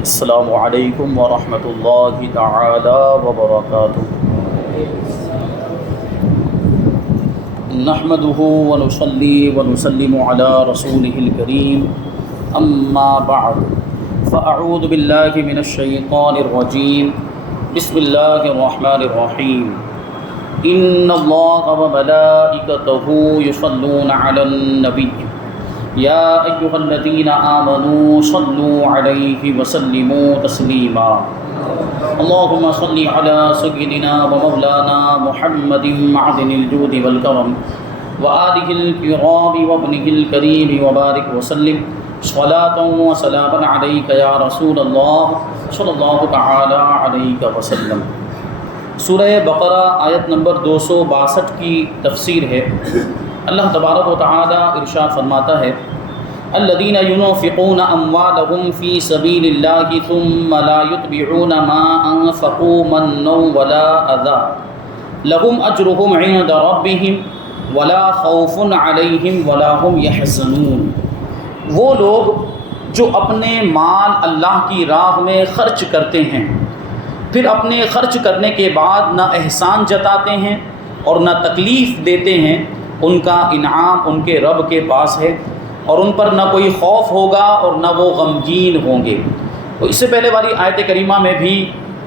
السلام علیکم ورحمۃ اللہ تعالی وبرکاتہ۔ نحمده ونصلی ونسلم علی رسوله الکریم، اما بعد فاعوذ باللہ من الشیطان الرجیم، بسم اللہ الرحمن الرحیم۔ ان اللہ وملائکتہ یصلون علی النبی یا ایھا الذین آمنوا صلوا علیہ وسلموا تسلیما۔ اللہم صل علی سیدنا ومولانا محمد معدن الجود والکرم وآلہ الکرام وابنہ الکریم وبارک وسلم صلاۃ وسلاما علیک یا رسول اللہ صلی اللہ تعالی علیہ وسلم۔ سورہ بقرہ آیت نمبر 262 کی تفسیر ہے۔ اللہ تبارک و تعالی ارشاد فرماتا ہے: الذین ينفقون اموالهم فی سبیل اللہ ثم لا یتبعون ما انفقوا منا ولا اذی لهم اجرهم عند ربهم ولا خوف علیہم ولا هم یحزنون۔ وہ لوگ جو اپنے مال اللہ کی راہ میں خرچ کرتے ہیں، پھر اپنے خرچ کرنے کے بعد نہ احسان جتاتے ہیں اور نہ تکلیف دیتے ہیں، ان کا انعام ان کے رب کے پاس ہے اور ان پر نہ کوئی خوف ہوگا اور نہ وہ غمگین ہوں گے۔ تو اس سے پہلے والی آیت کریمہ میں بھی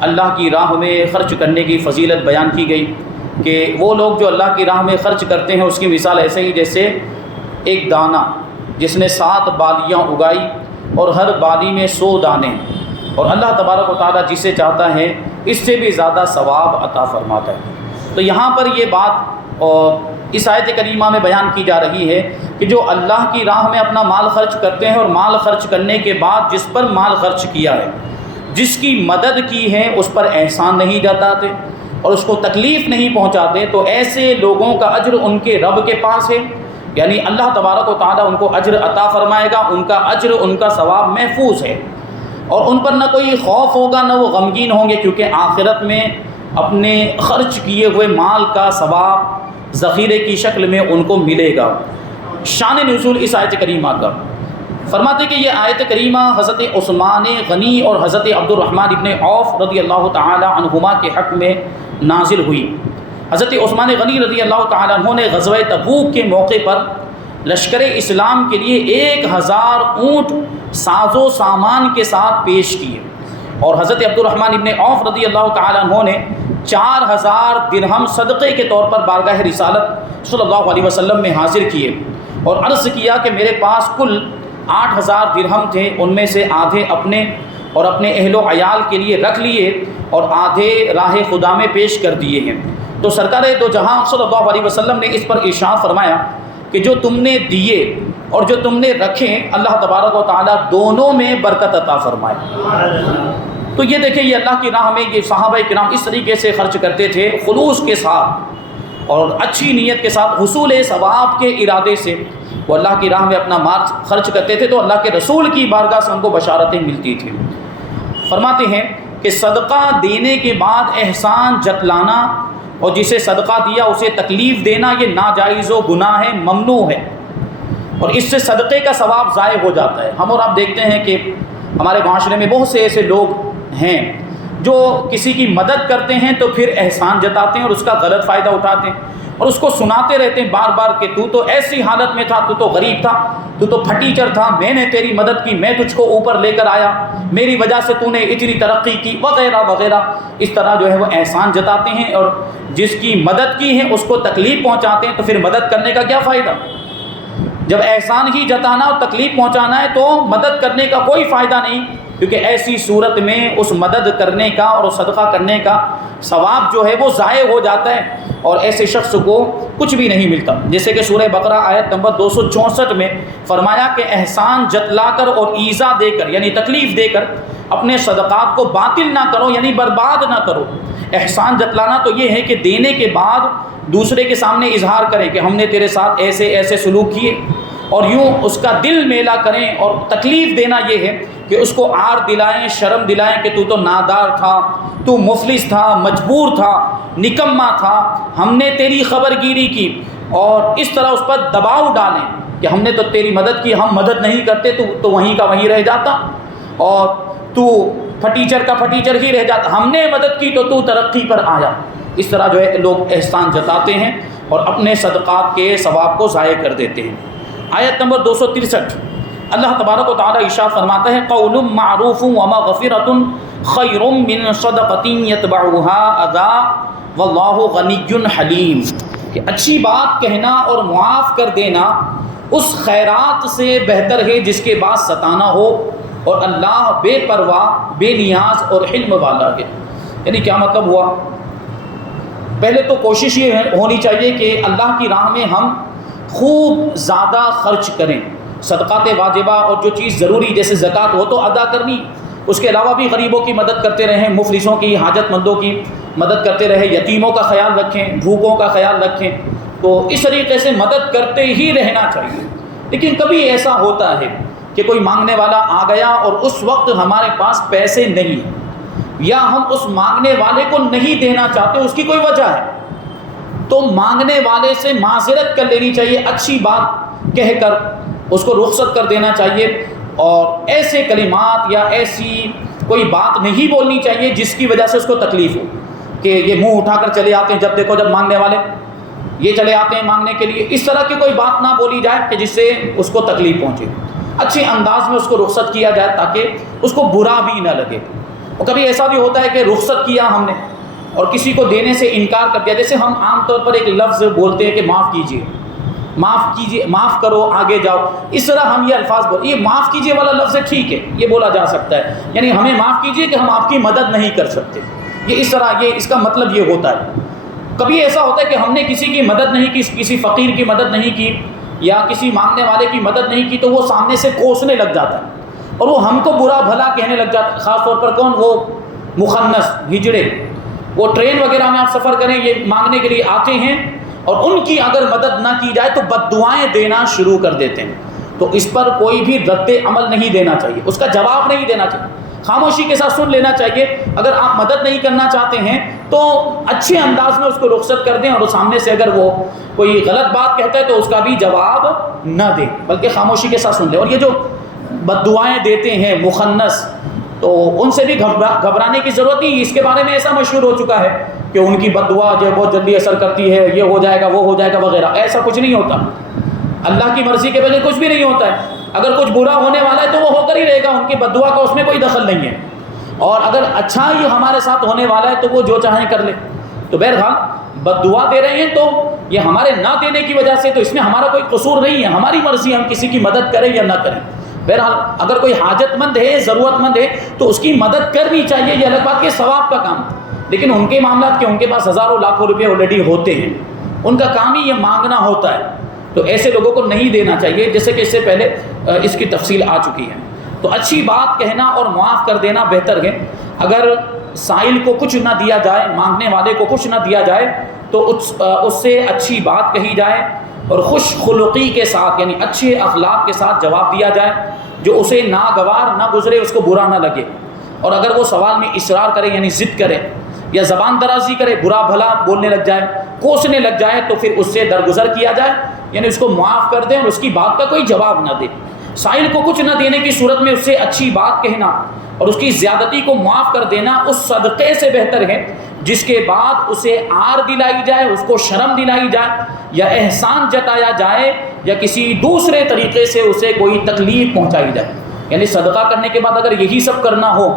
اللہ کی راہ میں خرچ کرنے کی فضیلت بیان کی گئی کہ وہ لوگ جو اللہ کی راہ میں خرچ کرتے ہیں اس کی مثال ایسے ہی جیسے ایک دانہ جس نے 7 بالیاں اگائی اور ہر بالی میں 100 دانے، اور اللہ تبارک و تعالیٰ جسے چاہتا ہے اس سے بھی زیادہ ثواب عطا فرماتا ہے۔ تو یہاں پر یہ بات اس آیت کریمہ میں بیان کی جا رہی ہے کہ جو اللہ کی راہ میں اپنا مال خرچ کرتے ہیں اور مال خرچ کرنے کے بعد جس پر مال خرچ کیا ہے، جس کی مدد کی ہے، اس پر احسان نہیں جتاتے اور اس کو تکلیف نہیں پہنچاتے، تو ایسے لوگوں کا اجر ان کے رب کے پاس ہے، یعنی اللہ تبارک و تعالیٰ ان کو اجر عطا فرمائے گا، ان کا اجر، ان کا ثواب محفوظ ہے، اور ان پر نہ کوئی خوف ہوگا نہ وہ غمگین ہوں گے، کیونکہ آخرت میں اپنے خرچ کیے ہوئے مال کا ثواب ذخیرے کی شکل میں ان کو ملے گا۔ شان نزول اس آیت کریمہ کا فرماتے کہ یہ آیت کریمہ حضرت عثمان غنی اور حضرت عبد الرحمن ابن عوف رضی اللہ تعالی عنہما کے حق میں نازل ہوئی۔ حضرت عثمان غنی رضی اللہ تعالی عنہ نے غزوہ تبوک کے موقع پر لشکر اسلام کے لیے 1000 اونٹ ساز و سامان کے ساتھ پیش کیے، اور حضرت عبد الرحمن ابن عوف رضی اللہ تعالی عنہ نے 4000 درہم صدقے کے طور پر بارگاہ رسالت صلی اللہ علیہ وسلم میں حاضر کیے اور عرض کیا کہ میرے پاس کل 8000 درہم تھے، ان میں سے آدھے اپنے اور اپنے اہل و عیال کے لیے رکھ لیے اور آدھے راہ خدا میں پیش کر دیے ہیں۔ تو سرکار دو جہاں صلی اللہ علیہ وسلم نے اس پر ارشاد فرمایا کہ جو تم نے دیے اور جو تم نے رکھے، اللہ تبارک و تعالیٰ دونوں میں برکت عطا فرمائے۔ تو یہ دیکھیں، یہ اللہ کی راہ میں یہ صحابہ کرام اس طریقے سے خرچ کرتے تھے، خلوص کے ساتھ اور اچھی نیت کے ساتھ، حصول ثواب کے ارادے سے وہ اللہ کی راہ میں اپنا مال خرچ کرتے تھے، تو اللہ کے رسول کی بارگاہ سے ان کو بشارتیں ملتی تھیں۔ فرماتے ہیں کہ صدقہ دینے کے بعد احسان جتلانا اور جسے صدقہ دیا اسے تکلیف دینا یہ ناجائز و گناہ ہے، ممنوع ہے، اور اس سے صدقے کا ثواب ضائع ہو جاتا ہے۔ ہم اور آپ دیکھتے ہیں کہ ہمارے معاشرے میں بہت سے ایسے لوگ ہیں جو کسی کی مدد کرتے ہیں تو پھر احسان جتاتے ہیں اور اس کا غلط فائدہ اٹھاتے ہیں اور اس کو سناتے رہتے ہیں بار بار کہ تو تو ایسی حالت میں تھا، تو تو غریب تھا، تو تو پھٹیچر تھا، میں نے تیری مدد کی، میں تجھ کو اوپر لے کر آیا، میری وجہ سے تو نے اتنی ترقی کی، وغیرہ وغیرہ۔ اس طرح جو ہے وہ احسان جتاتے ہیں اور جس کی مدد کی ہے اس کو تکلیف پہنچاتے ہیں، تو پھر مدد کرنے کا کیا فائدہ؟ جب احسان ہی جتانا اور تکلیف پہنچانا ہے تو مدد کرنے کا کوئی فائدہ نہیں، کیونکہ ایسی صورت میں اس مدد کرنے کا اور صدقہ کرنے کا ثواب جو ہے وہ ضائع ہو جاتا ہے اور ایسے شخص کو کچھ بھی نہیں ملتا۔ جیسے کہ سورہ بقرہ آیت نمبر 264 میں فرمایا کہ احسان جتلا کر اور ایذا دے کر یعنی تکلیف دے کر اپنے صدقات کو باطل نہ کرو، یعنی برباد نہ کرو۔ احسان جتلانا تو یہ ہے کہ دینے کے بعد دوسرے کے سامنے اظہار کریں کہ ہم نے تیرے ساتھ ایسے ایسے سلوک کیے، اور یوں اس کا دل میلا کریں، اور تکلیف دینا یہ ہے کہ اس کو عار دلائیں، شرم دلائیں کہ تو نادار تھا، تو مفلس تھا، مجبور تھا، نکما تھا، ہم نے تیری خبر گیری کی، اور اس طرح اس پر دباؤ ڈالیں کہ ہم نے تو تیری مدد کی، ہم مدد نہیں کرتے تو وہیں کا وہیں رہ جاتا۔ اور تو پھٹیچر کا پھٹیچر ہی رہ جاتا، ہم نے مدد کی تو ترقی پر آیا۔ اس طرح جو ہے لوگ احسان جتاتے ہیں اور اپنے صدقات کے ثواب کو ضائع کر دیتے ہیں۔ آیت نمبر 263 اللہ تبارک و تعالی ارشاد فرماتا ہے قول معروف ومغفرۃ خیر من صدقۃ یتبعها اذی واللہ غنی حلیم، کہ اچھی بات کہنا اور معاف کر دینا اس خیرات سے بہتر ہے جس کے بعد ستانا ہو، اور اللہ بے پرواہ بے نیاز اور حلم والا ہے۔ یعنی کیا مطلب ہوا؟ پہلے تو کوشش یہ ہونی چاہیے کہ اللہ کی راہ میں ہم خوب زیادہ خرچ کریں، صدقات واجبہ اور جو چیز ضروری جیسے زکوٰۃ وہ تو ادا کرنی، اس کے علاوہ بھی غریبوں کی مدد کرتے رہیں، مفلسوں کی حاجت مندوں کی مدد کرتے رہیں، یتیموں کا خیال رکھیں، بھوکوں کا خیال رکھیں، تو اس طریقے سے مدد کرتے ہی رہنا چاہیے۔ لیکن کبھی ایسا ہوتا ہے کہ کوئی مانگنے والا آ گیا اور اس وقت ہمارے پاس پیسے نہیں، یا ہم اس مانگنے والے کو نہیں دینا چاہتے، اس کی کوئی وجہ ہے، تو مانگنے والے سے معذرت کر لینی چاہیے، اچھی بات کہہ کر اس کو رخصت کر دینا چاہیے، اور ایسے کلمات یا ایسی کوئی بات نہیں بولنی چاہیے جس کی وجہ سے اس کو تکلیف ہو، کہ یہ منہ اٹھا کر چلے آتے ہیں جب دیکھو جب مانگنے والے یہ چلے آتے ہیں مانگنے کے لیے، اس طرح کی کوئی بات نہ بولی جائے کہ جس سے اس کو تکلیف پہنچے، اچھے انداز میں اس کو رخصت کیا جائے تاکہ اس کو برا بھی نہ لگے۔ اور کبھی ایسا بھی ہوتا ہے کہ رخصت کیا ہم نے اور کسی کو دینے سے انکار کر دیا، جیسے ہم عام طور پر ایک لفظ بولتے ہیں کہ معاف کیجیے، معاف کیجیے، معاف کرو، آگے جاؤ، اس طرح ہم یہ الفاظ بول، یہ معاف کیجیے والا لفظ ٹھیک ہے، یہ بولا جا سکتا ہے، یعنی ہمیں معاف کیجیے کہ ہم آپ کی مدد نہیں کر سکتے، یہ اس طرح یہ اس کا مطلب یہ ہوتا ہے۔ کبھی ایسا ہوتا ہے کہ ہم نے کسی کی مدد نہیں کی، کسی فقیر کی مدد نہیں کی یا کسی مانگنے والے کی مدد نہیں کی، تو وہ سامنے سے کوسنے لگ جاتا ہے اور وہ ہم کو برا بھلا کہنے لگ جاتا ہے، خاص طور پر کون؟ وہ مخنث ہجڑے، وہ ٹرین وغیرہ میں آپ سفر کریں، یہ مانگنے کے لیے آتے ہیں اور ان کی اگر مدد نہ کی جائے تو بد دعائیں دینا شروع کر دیتے ہیں، تو اس پر کوئی بھی رد عمل نہیں دینا چاہیے، اس کا جواب نہیں دینا چاہیے، خاموشی کے ساتھ سن لینا چاہیے۔ اگر آپ مدد نہیں کرنا چاہتے ہیں تو اچھے انداز میں اس کو رخصت کر دیں، اور سامنے سے اگر وہ کوئی غلط بات کہتا ہے تو اس کا بھی جواب نہ دیں، بلکہ خاموشی کے ساتھ سن لیں۔ اور یہ جو بد دعائیں دیتے ہیں مخنث، تو ان سے بھی گھبرانے کی ضرورت نہیں، اس کے بارے میں ایسا مشہور ہو چکا ہے کہ ان کی بد دعا جو ہے بہت جلدی اثر کرتی ہے، یہ ہو جائے گا وہ ہو جائے گا وغیرہ، ایسا کچھ نہیں ہوتا، اللہ کی مرضی کے بغیر کچھ بھی نہیں ہوتا ہے۔ اگر کچھ برا ہونے والا ہے تو وہ ہو کر ہی رہے گا، ان کی بد دعا کا اس میں کوئی دخل نہیں ہے، اور اگر اچھا ہی ہمارے ساتھ ہونے والا ہے تو وہ جو چاہیں کر لے۔ تو بہرحال بد دعا دے رہے ہیں تو یہ ہمارے نہ دینے کی وجہ سے، تو اس میں ہمارا کوئی قصور نہیں ہے، ہماری مرضی ہم کسی کی مدد کریں یا نہ کریں۔ بہرحال اگر کوئی حاجت مند ہے، ضرورت مند ہے، تو اس کی مدد کرنی چاہیے، یہ الگ بات کہ ثواب کا کام، لیکن ان کے معاملات کے ان کے پاس ہزاروں لاکھوں روپے آلریڈی ہوتے ہیں، ان کا کام ہی یہ مانگنا ہوتا ہے، تو ایسے لوگوں کو نہیں دینا چاہیے، جیسے کہ اس سے پہلے اس کی تفصیل آ چکی ہے۔ تو اچھی بات کہنا اور معاف کر دینا بہتر ہے۔ اگر سائل کو کچھ نہ دیا جائے، مانگنے والے کو کچھ نہ دیا جائے، تو اس سے اچھی بات کہی جائے اور خوش خلقی کے ساتھ، یعنی اچھے اخلاق کے ساتھ جواب دیا جائے، جو اسے ناگوار نہ گزرے، اس کو برا نہ لگے۔ اور اگر وہ سوال میں اصرار کرے، یعنی ضد کرے یا زبان درازی کرے، برا بھلا بولنے لگ جائے، کوسنے لگ جائے، تو پھر اس سے درگزر کیا جائے، یعنی اس کو معاف کر دیں اور اس کی بات کا کوئی جواب نہ دے۔ سائل کو کچھ نہ دینے کی صورت میں اس سے اچھی بات کہنا اور اس کی زیادتی کو معاف کر دینا اس صدقے سے بہتر ہے جس کے بعد اسے عار دلائی جائے، اس کو شرم دلائی جائے، یا احسان جتایا جائے، یا کسی دوسرے طریقے سے اسے کوئی تکلیف پہنچائی جائے۔ یعنی صدقہ کرنے کے بعد اگر یہی سب کرنا ہو،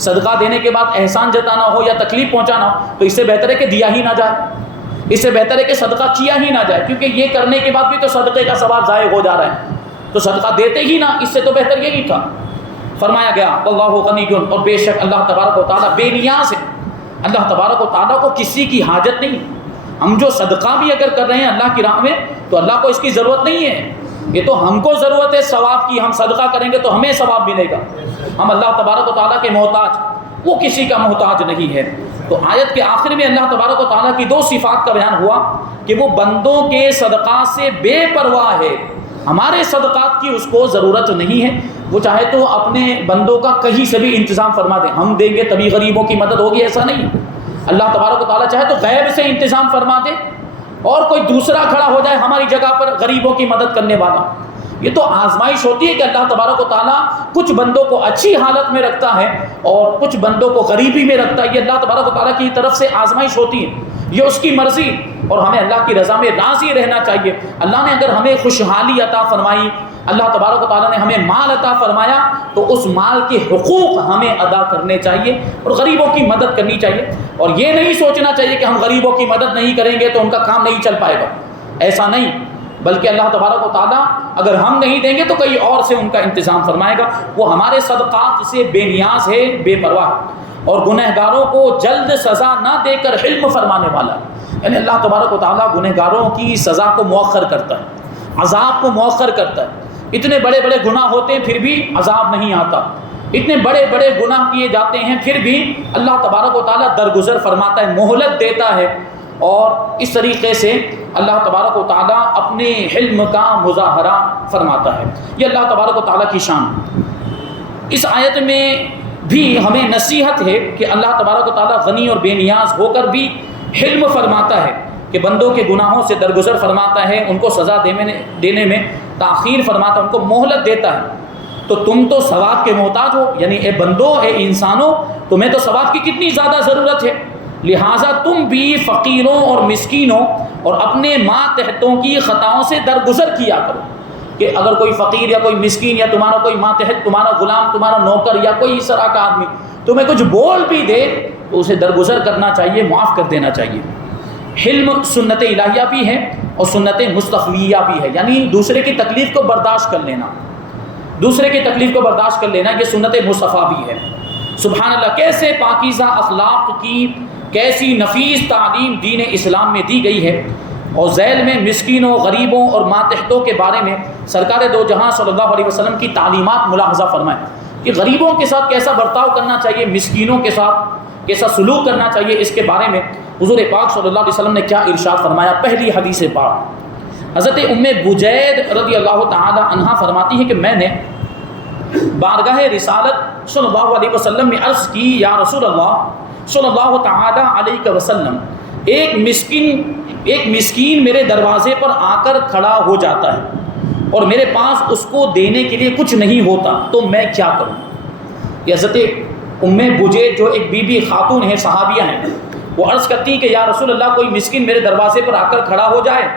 صدقہ دینے کے بعد احسان جتانا ہو یا تکلیف پہنچانا ہو، تو اس سے بہتر ہے کہ دیا ہی نہ جائے، اس سے بہتر ہے کہ صدقہ کیا ہی نہ جائے، کیونکہ یہ کرنے کے بعد بھی تو صدقے کا ثواب ضائع ہو جا رہا ہے، تو صدقہ دیتے ہی نہ، اس سے تو بہتر یہی تھا۔ فرمایا گیا واللہ غنی، اور بے شک اللہ تبارک و تعالیٰ بے نیاز ہے، اللہ تبارک و تعالیٰ کو کسی کی حاجت نہیں۔ ہم جو صدقہ بھی اگر کر رہے ہیں اللہ کی راہ میں تو اللہ کو اس کی ضرورت نہیں ہے، یہ تو ہم کو ضرورت ہے ثواب کی، ہم صدقہ کریں گے تو ہمیں ثواب ملے گا، ہم اللہ تبارک و تعالیٰ کے محتاج، وہ کسی کا محتاج نہیں ہے۔ تو آیت کے آخر میں اللہ تبارک و تعالیٰ کی دو صفات کا بیان ہوا کہ وہ بندوں کے صدقات سے بے پرواہ ہے، ہمارے صدقات کی اس کو ضرورت نہیں ہے، وہ چاہے تو اپنے بندوں کا کہیں سے بھی انتظام فرما دے، ہم دیں گے تبھی غریبوں کی مدد ہوگی، ایسا نہیں۔ اللہ تبارک و تعالیٰ چاہے تو غیب سے انتظام فرما دے اور کوئی دوسرا کھڑا ہو جائے ہماری جگہ پر غریبوں کی مدد کرنے والا، یہ تو آزمائش ہوتی ہے کہ اللہ تبارک و تعالیٰ کچھ بندوں کو اچھی حالت میں رکھتا ہے اور کچھ بندوں کو غریبی میں رکھتا ہے. یہ اللہ تبارک و تعالیٰ کی طرف سے آزمائش ہوتی ہے, یہ اس کی مرضی, اور ہمیں اللہ کی رضا میں راضی رہنا چاہیے. اللہ نے اگر ہمیں خوشحالی عطا فرمائی, اللہ تبارک و تعالیٰ نے ہمیں مال عطا فرمایا, تو اس مال کے حقوق ہمیں ادا کرنے چاہیے اور غریبوں کی مدد کرنی چاہیے. اور یہ نہیں سوچنا چاہیے کہ ہم غریبوں کی مدد نہیں کریں گے تو ان کا کام نہیں چل پائے گا, ایسا نہیں, بلکہ اللہ تبارک و تعالیٰ اگر ہم نہیں دیں گے تو کہیں اور سے ان کا انتظام فرمائے گا. وہ ہمارے صدقات سے بے نیاز ہے, بے پرواہ, اور گنہگاروں کو جلد سزا نہ دے کر حلم فرمانے والا. یعنی اللہ تبارک و تعالیٰ گنہگاروں کی سزا کو مؤخر کرتا ہے, عذاب کو مؤخر کرتا ہے. اتنے بڑے بڑے گناہ ہوتے ہیں پھر بھی عذاب نہیں آتا, اتنے بڑے بڑے گناہ کیے جاتے ہیں پھر بھی اللہ تبارک و تعالیٰ درگزر فرماتا ہے, مہلت دیتا ہے. اور اس طریقے سے اللہ تبارک و تعالیٰ اپنے حلم کا مظاہرہ فرماتا ہے. یہ اللہ تبارک و تعالیٰ کی شان. اس آیت میں بھی ہمیں نصیحت ہے کہ اللہ تبارک و تعالیٰ غنی اور بے نیاز ہو کر بھی حلم فرماتا ہے, کہ بندوں کے گناہوں سے درگزر فرماتا ہے, ان کو سزا دینے میں تاخیر فرماتا ہے, ان کو مہلت دیتا ہے. تو تم تو ثواب کے محتاج ہو, یعنی اے بندوں, اے انسانوں, تمہیں تو ثواب کی کتنی زیادہ ضرورت ہے, لہٰذا تم بھی فقیروں اور مسکینوں اور اپنے ماتحتوں کی خطاؤں سے درگزر کیا کرو. کہ اگر کوئی فقیر یا کوئی مسکین یا تمہارا کوئی ماتحت, تمہارا غلام, تمہارا نوکر یا کوئی اس طرح کا آدمی تمہیں کچھ بول بھی دے تو اسے درگزر کرنا چاہیے, معاف کر دینا چاہیے. حلم سنت الہیہ بھی ہے اور سنت مستفویہ بھی ہے, یعنی دوسرے کی تکلیف کو برداشت کر لینا, دوسرے کی تکلیف کو برداشت کر لینا, یہ سنت مصطفیٰ بھی ہے. سبحان اللہ, کیسے پاکیزہ اخلاق کی کیسی نفیس تعلیم دین اسلام میں دی گئی ہے. اور ذیل میں مسکینوں, غریبوں اور ماتحتوں کے بارے میں سرکار دو جہاں صلی اللہ علیہ وسلم کی تعلیمات ملاحظہ فرمائیں کہ غریبوں کے ساتھ کیسا برتاؤ کرنا چاہیے, مسکینوں کے ساتھ کیسا سلوک کرنا چاہیے. اس کے بارے میں حضور پاک صلی اللہ علیہ وسلم نے کیا ارشاد فرمایا. پہلی حدیث پاک, حضرت ام بجید رضی اللہ تعالی عنہا فرماتی ہے کہ میں نے بارگاہ رسالت صلی اللہ علیہ وسلم میں عرض کی, یا رسول اللہ صلی اللہ تعالی علیہ وسلم, ایک مسکین میرے دروازے پر آ کر کھڑا ہو جاتا ہے اور میرے پاس اس کو دینے کے لیے کچھ نہیں ہوتا, تو میں کیا کروں. یہ حضرت ام بجید جو ایک بی بی خاتون ہیں, صحابیہ ہیں, وہ عرض کرتی ہیں کہ یا رسول اللہ, کوئی مسکین میرے دروازے پر آ کر کھڑا ہو جائے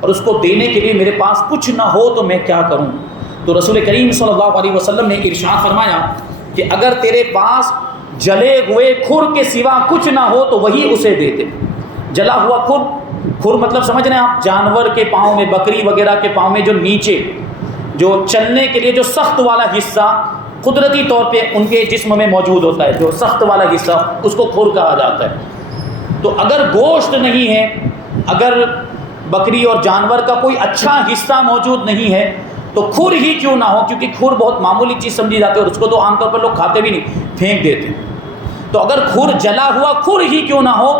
اور اس کو دینے کے لیے میرے پاس کچھ نہ ہو تو میں کیا کروں. تو رسول کریم صلی اللہ علیہ وسلم نے ارشاد فرمایا کہ اگر تیرے پاس جلے ہوئے کھر کے سوا کچھ نہ ہو تو وہی اسے دے دے. جلا ہوا کھر مطلب سمجھ رہے ہیں آپ, جانور کے پاؤں میں, بکری وغیرہ کے پاؤں میں جو نیچے جو چلنے کے لیے جو سخت والا حصہ قدرتی طور پہ ان کے جسم میں موجود ہوتا ہے, جو سخت والا حصہ, اس کو کھر کہا جاتا ہے. تو اگر گوشت نہیں ہے, اگر بکری اور جانور کا کوئی اچھا حصہ موجود نہیں ہے تو کھر ہی کیوں نہ ہو, کیونکہ کھر بہت معمولی چیز سمجھی جاتی ہے اور اس کو تو عام طور پر لوگ کھاتے بھی نہیں, پھینک دیتے. تو اگر کھر جلا ہوا کھر ہی کیوں نہ ہو,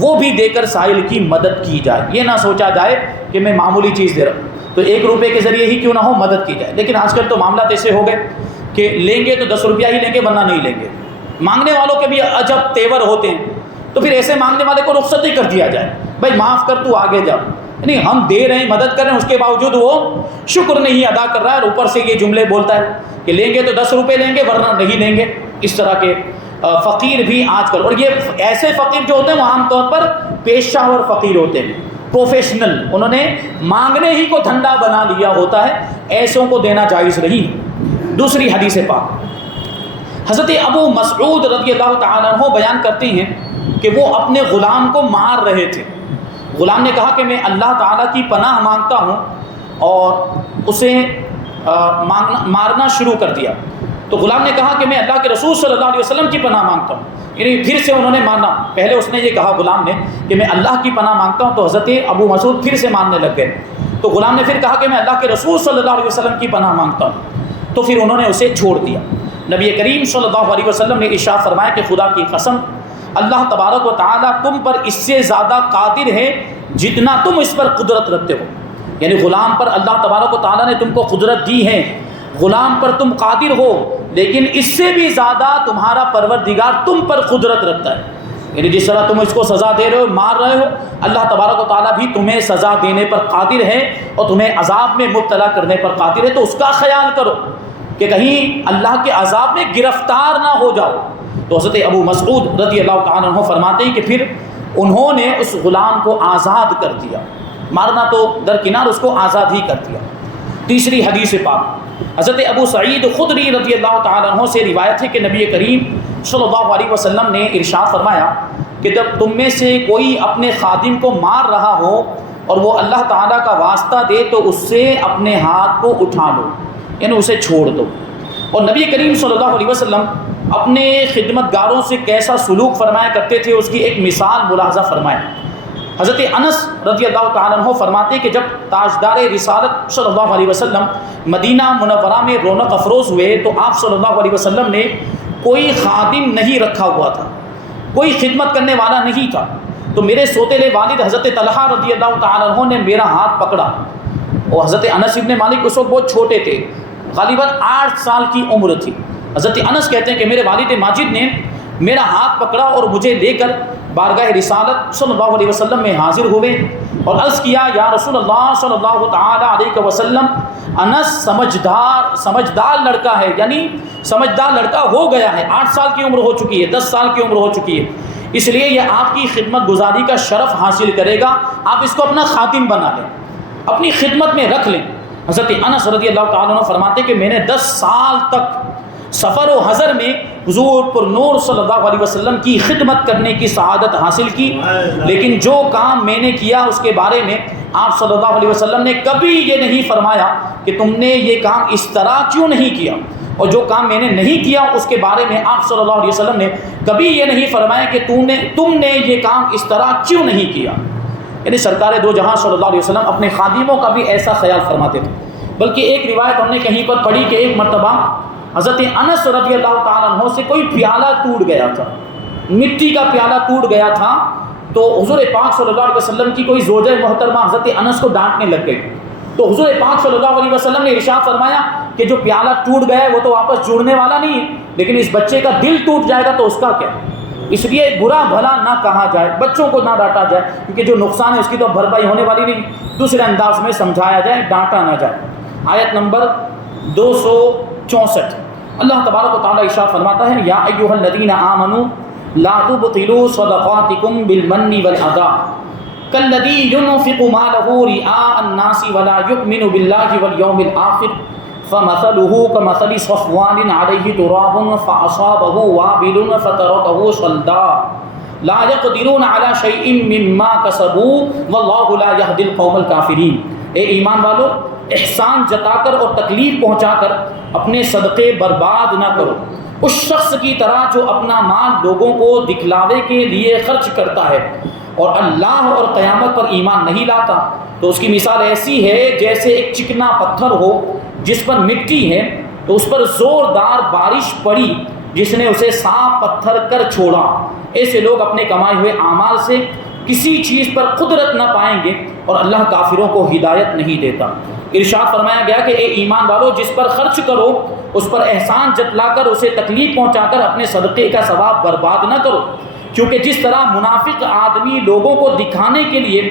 وہ بھی دے کر سائل کی مدد کی جائے. یہ نہ سوچا جائے کہ میں معمولی چیز دے رہا ہوں تو 1 روپے کے ذریعے ہی کیوں نہ ہو مدد کی جائے. لیکن آج کل تو معاملات ایسے ہو گئے کہ لیں گے تو 10 روپیہ ہی لیں گے ورنہ نہیں لیں گے. مانگنے والوں کے بھی عجب تیور ہوتے ہیں, تو پھر ایسے مانگنے والے کو رخصت ہی کر دیا جائے, بھائی معاف کر, تو آگے جا. نہیں, ہم دے رہے ہیں, مدد کر رہے ہیں, اس کے باوجود وہ شکر نہیں ادا کر رہا ہے اور اوپر سے یہ جملے بولتا ہے کہ لیں گے تو 10 روپے لیں گے ورنہ نہیں لیں گے. اس طرح کے فقیر بھی آج کل, اور یہ ایسے فقیر جو ہوتے ہیں وہ عام طور پر پیشہ ور فقیر ہوتے ہیں, پروفیشنل, انہوں نے مانگنے ہی کو دھندا بنا لیا ہوتا ہے, ایسوں کو دینا جائز نہیں. دوسری حدیث پاک, حضرت ابو مسعود رضی اللہ تعالیٰ عنہ بیان کرتے ہیں کہ وہ اپنے غلام کو مار رہے تھے. غلام نے کہا کہ میں اللہ تعالیٰ کی پناہ مانگتا ہوں اور اسے مارنا شروع کر دیا. تو غلام نے کہا کہ میں اللہ کے رسول صلی اللہ علیہ وسلم کی پناہ مانگتا ہوں, یعنی پھر سے انہوں نے ماننا. پہلے اس نے یہ کہا غلام نے کہ میں اللہ کی پناہ مانگتا ہوں, تو حضرت ابو مسعود پھر سے ماننے لگ گئے. تو غلام نے پھر کہا کہ میں اللہ کے رسول صلی اللہ علیہ وسلم کی پناہ مانگتا ہوں, تو پھر انہوں نے اسے چھوڑ دیا. نبی کریم صلی اللہ علیہ وسلم نے ارشاد فرمایا کہ خدا کی قسم, اللہ تبارک و تعالیٰ تم پر اس سے زیادہ قادر ہے جتنا تم اس پر قدرت رکھتے ہو. یعنی غلام پر اللہ تبارک و تعالیٰ نے تم کو قدرت دی ہے, غلام پر تم قادر ہو, لیکن اس سے بھی زیادہ تمہارا پروردگار تم پر قدرت رکھتا ہے. یعنی جس طرح تم اس کو سزا دے رہے ہو، مار رہے ہو، اللہ تبارک و تعالیٰ بھی تمہیں سزا دینے پر قادر ہے اور تمہیں عذاب میں مبتلا کرنے پر قادر ہے، تو اس کا خیال کرو کہ کہیں اللہ کے عذاب میں گرفتار نہ ہو جاؤ۔ تو حضرت ابو مسعود رضی اللہ تعالیٰ عنہ فرماتے ہیں کہ پھر انہوں نے اس غلام کو آزاد کر دیا، مارنا تو درکنار، اس کو آزاد ہی کر دیا۔ تیسری حدیث پاک حضرت ابو سعید خدری رضی اللہ تعالیٰ عنہ سے روایت ہے کہ نبی کریم صلی اللہ علیہ وسلم نے ارشاد فرمایا کہ جب تم میں سے کوئی اپنے خادم کو مار رہا ہو اور وہ اللہ تعالیٰ کا واسطہ دے تو اس سے اپنے ہاتھ کو اٹھا لو، یعنی اسے چھوڑ دو۔ اور نبی کریم صلی اللہ علیہ وسلم اپنے خدمت گاروں سے کیسا سلوک فرمایا کرتے تھے اس کی ایک مثال ملاحظہ فرمائیں۔ حضرت انس رضی اللہ تعالیٰ عنہ فرماتے کہ جب تاجدار رسالت صلی اللہ علیہ وسلم مدینہ منورہ میں رونق افروز ہوئے تو آپ صلی اللہ علیہ وسلم نے کوئی خادم نہیں رکھا ہوا تھا، کوئی خدمت کرنے والا نہیں تھا، تو میرے سوتیلے والد حضرت طلحہ رضی اللہ تعالیٰ عنہ نے میرا ہاتھ پکڑا، اور حضرت انس ابن مالک اس وقت بہت چھوٹے تھے، غالباً 8 سال کی عمر تھی۔ حضرت انس کہتے ہیں کہ میرے والد ماجد نے میرا ہاتھ پکڑا اور مجھے لے کر بارگاہ رسالت صلی اللہ علیہ وسلم میں حاضر ہوئے اور عرض کیا، یا رسول اللہ صلی اللہ تعالی علیہ وسلم، انس سمجھدار لڑکا ہے، یعنی سمجھدار لڑکا ہو گیا ہے، 8 سال کی عمر ہو چکی ہے، 10 سال کی عمر ہو چکی ہے، اس لیے یہ آپ کی خدمت گزاری کا شرف حاصل کرے گا، آپ اس کو اپنا خادم بنا لیں، اپنی خدمت میں رکھ لیں۔ حضرت انس رضی اللہ تعالیٰ عنہ فرماتے کہ میں نے 10 سال تک سفر و حضر میں حضور پر نور صلی اللہ علیہ وسلم کی خدمت کرنے کی سعادت حاصل کی، لیکن جو کام میں نے کیا اس کے بارے میں آپ صلی اللہ علیہ وسلم نے کبھی یہ نہیں فرمایا کہ تم نے یہ کام اس طرح کیوں نہیں کیا، اور جو کام میں نے نہیں کیا اس کے بارے میں آپ صلی اللہ علیہ وسلم نے کبھی یہ نہیں فرمایا کہ تم نے یہ کام اس طرح کیوں نہیں کیا۔ یعنی سرکار دو جہاں صلی اللہ علیہ وسلم اپنے خادموں کا بھی ایسا خیال فرماتے تھے۔ بلکہ ایک روایت ہم نے کہیں پر پڑھی کہ ایک مرتبہ حضرت انس رضی اللہ تعالیٰ عنہ سے کوئی پیالہ ٹوٹ گیا تھا، مٹی کا پیالہ ٹوٹ گیا تھا، تو حضور پاک صلی اللہ علیہ وسلم کی کوئی زوجہ محترمہ حضرت انس کو ڈانٹنے لگ گئی، تو حضور پاک صلی اللہ علیہ وسلم نے ارشاد فرمایا کہ جو پیالہ ٹوٹ گیا ہے وہ تو واپس جڑنے والا نہیں ہے، لیکن اس بچے کا دل ٹوٹ جائے گا تو اس کا کیا؟ اس لیے برا بھلا نہ کہا جائے، بچوں کو نہ ڈانٹا جائے، کیونکہ جو نقصان ہے اس کی تو بھرپائی ہونے والی نہیں، دوسرے انداز میں سمجھایا جائے، ڈانٹا نہ جائے۔ آیت نمبر 264 اللہ تبارک و تعالیٰ ارشاد فرماتا ہے، یا ایھا الذین آمنوا لا تبطلوا صدقاتکم بالمن والأذى کالذی ينفق مالہ رئاء الناس ولا یؤمن باللہ والیوم الآخر فمثلہ کمثل صفوان علیہ تراب فأصابہ وابل فترکہ صلدا لا یقدرون علی شیء مما کسبوا واللہ لا یہدی القوم الکافرین۔ اے ایمان والو، احسان جتا کر اور تکلیف پہنچا کر اپنے صدقے برباد نہ کرو، اس شخص کی طرح جو اپنا مال لوگوں کو دکھلاوے کے لیے خرچ کرتا ہے اور اللہ اور قیامت پر ایمان نہیں لاتا، تو اس کی مثال ایسی ہے جیسے ایک چکنا پتھر ہو جس پر مٹی ہے، تو اس پر زوردار بارش پڑی جس نے اسے صاف پتھر کر چھوڑا۔ ایسے لوگ اپنے کمائے ہوئے اعمال سے کسی چیز پر قدرت نہ پائیں گے اور اللہ کافروں کو ہدایت نہیں دیتا۔ ارشاد فرمایا گیا کہ اے ایمان والو، جس پر خرچ کرو اس پر احسان جتلا کر اسے تکلیف پہنچا کر اپنے صدقے کا ثواب برباد نہ کرو، کیونکہ جس طرح منافق آدمی لوگوں کو دکھانے کے لیے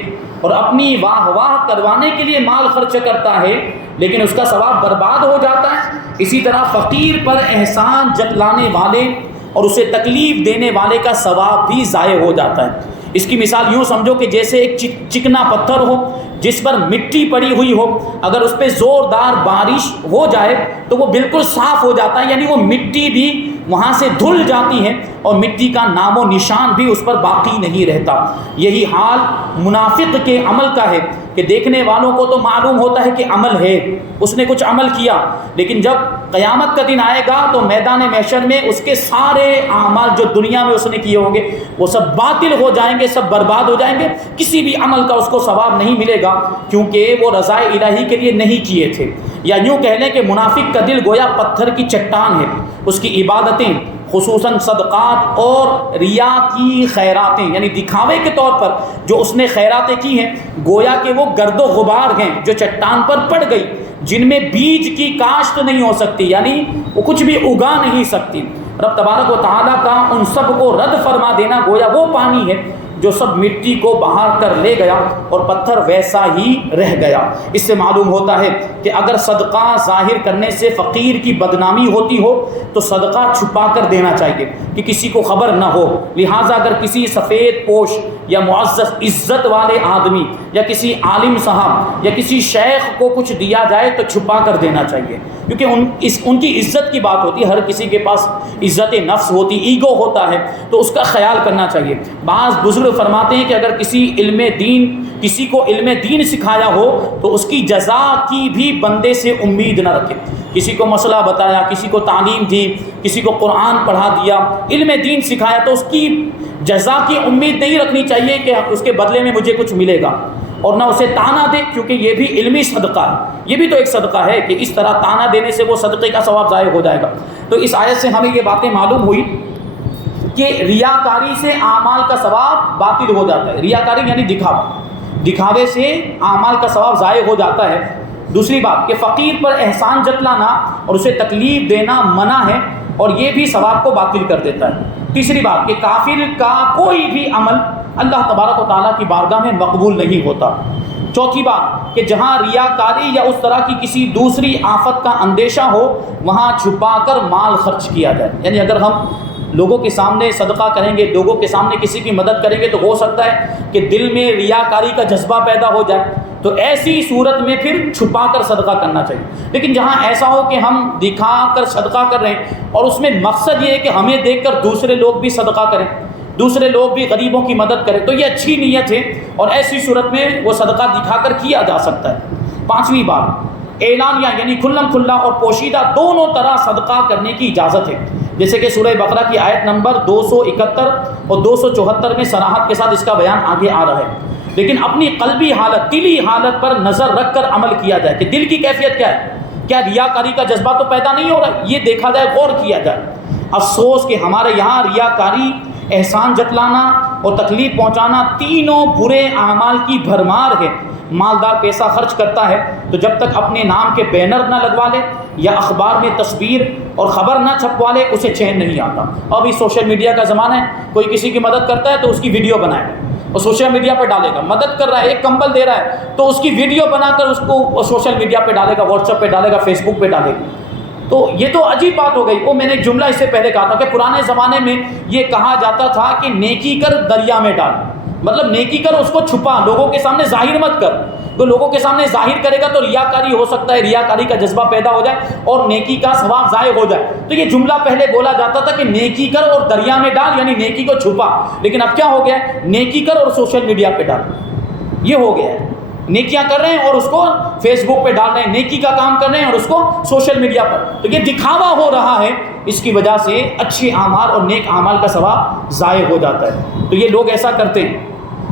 اور اپنی واہ واہ کروانے کے لیے مال خرچ کرتا ہے لیکن اس کا ثواب برباد ہو جاتا ہے، اسی طرح فقیر پر احسان جتلانے والے اور اسے تکلیف دینے والے کا ثواب بھی ضائع ہو جاتا ہے۔ اس کی مثال یوں سمجھو کہ جیسے ایک چکنا پتھر ہو جس پر مٹی پڑی ہوئی ہو، اگر اس پہ زوردار بارش ہو جائے تو وہ بالکل صاف ہو جاتا ہے، یعنی وہ مٹی بھی وہاں سے دھل جاتی ہے اور مٹی کا نام و نشان بھی اس پر باقی نہیں رہتا۔ یہی حال منافق کے عمل کا ہے کہ دیکھنے والوں کو تو معلوم ہوتا ہے کہ عمل ہے، اس نے کچھ عمل کیا، لیکن جب قیامت کا دن آئے گا تو میدان محشر میں اس کے سارے اعمال جو دنیا میں اس نے کیے ہوں گے وہ سب باطل ہو جائیں گے، سب برباد ہو جائیں گے، کسی بھی عمل کا اس کو ثواب نہیں ملے گا کیونکہ وہ رضا الہی کے لیے نہیں کیے تھے۔ یا یوں کہہ لیں کہ منافق کا دل گویا پتھر کی چٹان ہے، اس کی عبادتیں خصوصاً صدقات اور ریا کی خیراتیں، یعنی دکھاوے کے طور پر جو اس نے خیراتیں کی ہیں، گویا کہ وہ گرد و غبار ہیں جو چٹان پر پڑ گئی، جن میں بیج کی کاشت نہیں ہو سکتی، یعنی وہ کچھ بھی اگا نہیں سکتی۔ رب تبارک و تعالیٰ کا ان سب کو رد فرما دینا گویا وہ پانی ہے جو سب مٹی کو بہا کر لے گیا اور پتھر ویسا ہی رہ گیا۔ اس سے معلوم ہوتا ہے کہ اگر صدقہ ظاہر کرنے سے فقیر کی بدنامی ہوتی ہو تو صدقہ چھپا کر دینا چاہیے کہ کسی کو خبر نہ ہو۔ لہٰذا اگر کسی سفید پوش یا معزز عزت والے آدمی یا کسی عالم صاحب یا کسی شیخ کو کچھ دیا جائے تو چھپا کر دینا چاہیے، کیونکہ ان کی عزت کی بات ہوتی ہے۔ ہر کسی کے پاس عزت نفس ہوتی، ایگو ہوتا ہے، تو اس کا خیال کرنا چاہیے۔ بعض بزرگ فرماتے ہیں کہ اگر کسی کو علم دین سکھایا ہو تو اس کی جزا کی بھی بندے سے امید نہ رکھے۔ کسی کو مسئلہ بتایا، کسی کو تعلیم دی، کسی کو قرآن پڑھا دیا، علم دین سکھایا، تو اس کی جزا کی امید نہیں رکھنی چاہیے کہ اس کے بدلے میں مجھے کچھ ملے گا، اور نہ اسے تانا دے، کیونکہ یہ بھی علمی صدقہ ہے، یہ بھی تو ایک صدقہ ہے کہ اس طرح تانا دینے سے وہ صدقے کا ثواب ضائع ہو جائے گا۔ تو اس آیت سے ہمیں یہ باتیں معلوم ہوئی کہ ریاکاری سے اعمال کا ثواب باطل ہو جاتا ہے۔ ریاکاری یعنی دکھاوے سے اعمال کا ثواب ضائع ہو جاتا ہے۔ دوسری بات کہ فقیر پر احسان جتلانا اور اسے تکلیف دینا منع ہے، اور یہ بھی ثواب کو باطل کر دیتا ہے۔ تیسری بات کہ کافر کا کوئی بھی عمل اللہ تبارک و تعالیٰ کی بارگاہ میں مقبول نہیں ہوتا۔ چوتھی بات کہ جہاں ریاکاری یا اس طرح کی کسی دوسری آفت کا اندیشہ ہو وہاں چھپا کر مال خرچ کیا جائے۔ یعنی اگر ہم لوگوں کے سامنے صدقہ کریں گے، لوگوں کے سامنے کسی کی مدد کریں گے، تو ہو سکتا ہے کہ دل میں ریاکاری کا جذبہ پیدا ہو جائے، تو ایسی صورت میں پھر چھپا کر صدقہ کرنا چاہیے۔ لیکن جہاں ایسا ہو کہ ہم دکھا کر صدقہ کر رہے ہیں اور اس میں مقصد یہ ہے کہ ہمیں دیکھ کر دوسرے لوگ بھی صدقہ کریں، دوسرے لوگ بھی غریبوں کی مدد کریں، تو یہ اچھی نیت ہے، اور ایسی صورت میں وہ صدقہ دکھا کر کیا جا سکتا ہے۔ پانچویں بات اعلانیہ یعنی کھلم کھلا اور پوشیدہ دونوں طرح صدقہ کرنے کی اجازت ہے، جیسے کہ سورہ بقرہ کی آیت نمبر 271 اور 274 میں صراحت کے ساتھ اس کا بیان آگے آ رہا ہے۔ لیکن اپنی قلبی حالت، دلی حالت پر نظر رکھ کر عمل کیا جائے کہ دل کی کیفیت کیا ہے، کیا ریاکاری کا جذبہ تو پیدا نہیں ہو رہا، یہ دیکھا جائے، غور کیا جائے۔ افسوس کہ ہمارے یہاں ریاکاری، احسان جتلانا اور تکلیف پہنچانا تینوں برے اعمال کی بھرمار ہے۔ مالدار پیسہ خرچ کرتا ہے تو جب تک اپنے نام کے بینر نہ لگوا لے یا اخبار میں تصویر اور خبر نہ چھپوا لے اسے چین نہیں آتا۔ اب اس سوشل میڈیا کا زمانہ ہے، کوئی کسی کی مدد کرتا ہے تو اس کی ویڈیو بنائے گا اور سوشل میڈیا پہ ڈالے گا۔ مدد کر رہا ہے، ایک کمبل دے رہا ہے تو اس کی ویڈیو بنا کر اس کو سوشل میڈیا پہ ڈالے گا، واٹس ایپ پہ ڈالے گا، فیس بک پہ ڈالے گا۔ تو یہ تو عجیب بات ہو گئی۔ وہ میں نے ایک جملہ اس سے پہلے کہا تھا کہ پرانے زمانے میں یہ کہا جاتا تھا کہ نیکی کر دریا میں ڈال، مطلب نیکی کر، اس کو چھپا، لوگوں کے سامنے ظاہر مت کر۔ تو لوگوں کے سامنے ظاہر کرے گا تو ریاکاری ہو سکتا ہے، ریاکاری کا جذبہ پیدا ہو جائے اور نیکی کا ثواب ضائع ہو جائے۔ تو یہ جملہ پہلے بولا جاتا تھا کہ نیکی کر اور دریا میں ڈال، یعنی نیکی کو چھپا۔ لیکن اب کیا ہو گیا ہے، نیکی کر اور سوشل میڈیا پہ ڈال، یہ ہو گیا ہے۔ نیکیاں کر رہے ہیں اور اس کو فیس بک پہ ڈال رہے ہیں، نیکی کا کام کر رہے ہیں اور اس کو سوشل میڈیا پر، تو یہ دکھاوا ہو رہا ہے۔ اس کی وجہ سے اچھے اعمال اور نیک اعمال کا ثواب ضائع ہو جاتا ہے۔ تو یہ لوگ ایسا کرتے ہیں۔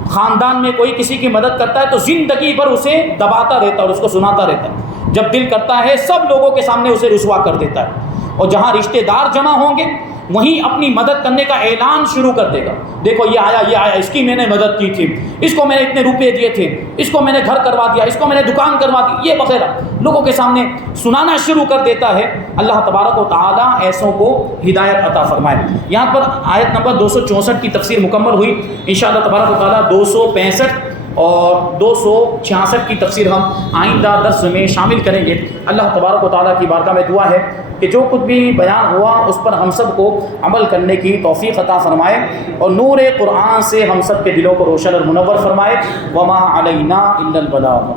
خاندان میں کوئی کسی کی مدد کرتا ہے تو زندگی بھر اسے دباتا رہتا ہے اور اس کو سناتا رہتا ہے۔ جب دل کرتا ہے سب لوگوں کے سامنے اسے رسوا کر دیتا ہے، اور جہاں رشتہ دار جمع ہوں گے وہیں اپنی مدد کرنے کا اعلان شروع کر دے گا۔ دیکھو یہ آیا، اس کی میں نے مدد کی تھی، اس کو میں نے اتنے روپے دیے تھے، اس کو میں نے گھر کروا دیا، اس کو میں نے دکان کروا دی، یہ وغیرہ لوگوں کے سامنے سنانا شروع کر دیتا ہے۔ اللہ تبارک و تعالیٰ ایسوں کو ہدایت عطا فرمائے۔ یہاں پر آیت نمبر 264 کی تفسیر مکمل ہوئی۔ انشاءاللہ تبارک و تعالیٰ 265 اور 266 کی تفسیر ہم آئندہ درس میں شامل کریں گے۔ اللہ تبارک و تعالیٰ کی بارگاہ میں دعا ہے کہ جو کچھ بھی بیان ہوا اس پر ہم سب کو عمل کرنے کی توفیق عطا فرمائے، اور نور قرآن سے ہم سب کے دلوں کو روشن اور منور فرمائے۔ وما علینا الا البلاغ۔